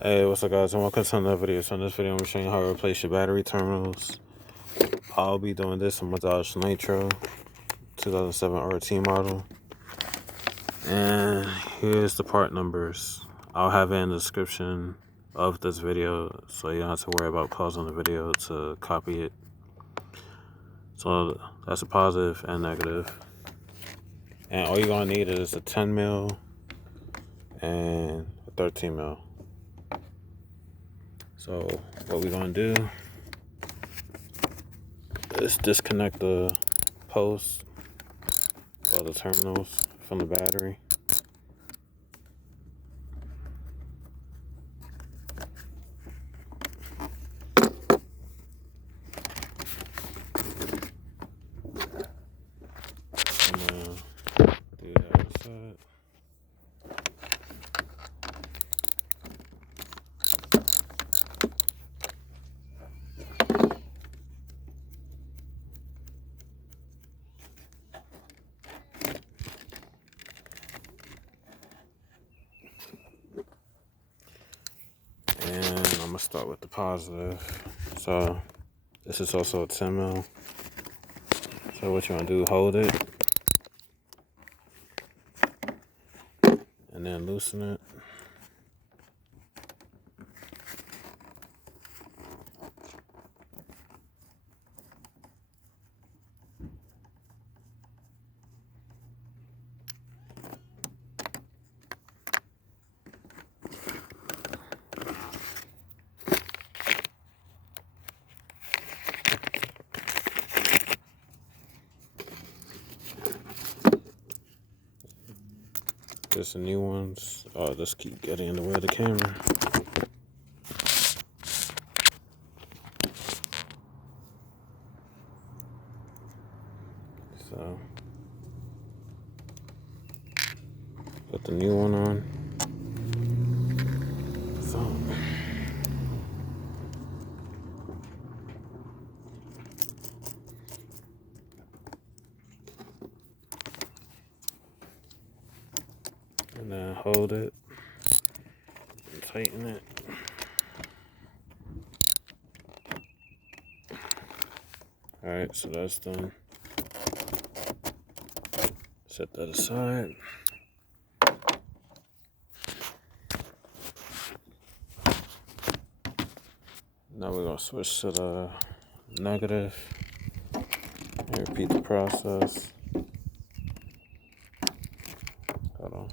Hey, what's up guys, and welcome to another video. So in this video I'm showing you how to replace your battery terminals. I'll be doing this on my Dodge Nitro 2007 RT model. And here's the part numbers. I'll have it in the description of this video, so you don't have to worry about pausing the video to copy it. So that's a positive and negative. And all you're gonna need is a 10 mil and a 13 mil. So what we're gonna do is disconnect the post or the terminals from the battery. And do the other side. And I'm gonna start with the positive. So this is also a 10 mil. So what you wanna do, hold it and then loosen it. There's the new ones. Oh, just keep getting in the way of the camera. So put the new one on. So and then hold it and tighten it. Alright, so that's done. Set that aside. Now we're gonna switch to the negative and repeat the process. Hold on.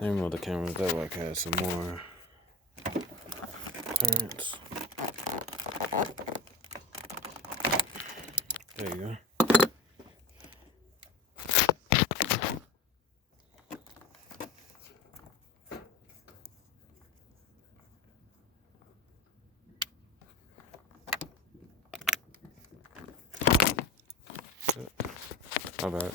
Let me move the camera that way I can add some more clearance. There you go. My bad.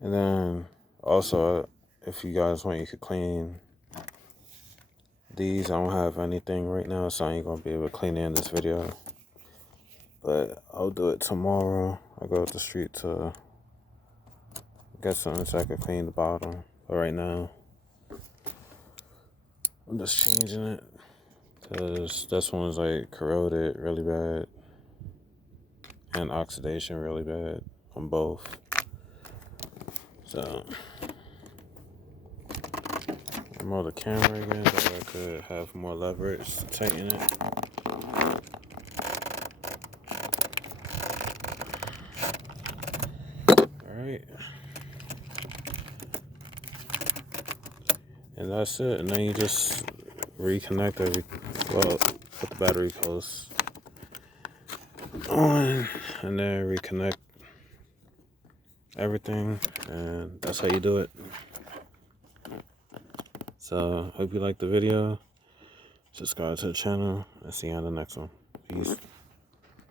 And then also, if you guys want, you could clean these. I don't have anything right now, so I ain't gonna be able to clean it in this video. But I'll do it tomorrow. I go up the street to get something so I can clean the bottom. But right now, I'm just changing it because this one's like corroded really bad and oxidation really bad on both. So I'm on the camera again so I could have more leverage to tighten it. Alright. And that's it. And then you just reconnect put the battery post on and then reconnect everything, and that's how you do it. So hope you liked the video. Subscribe to the channel and see you on the next one. Peace.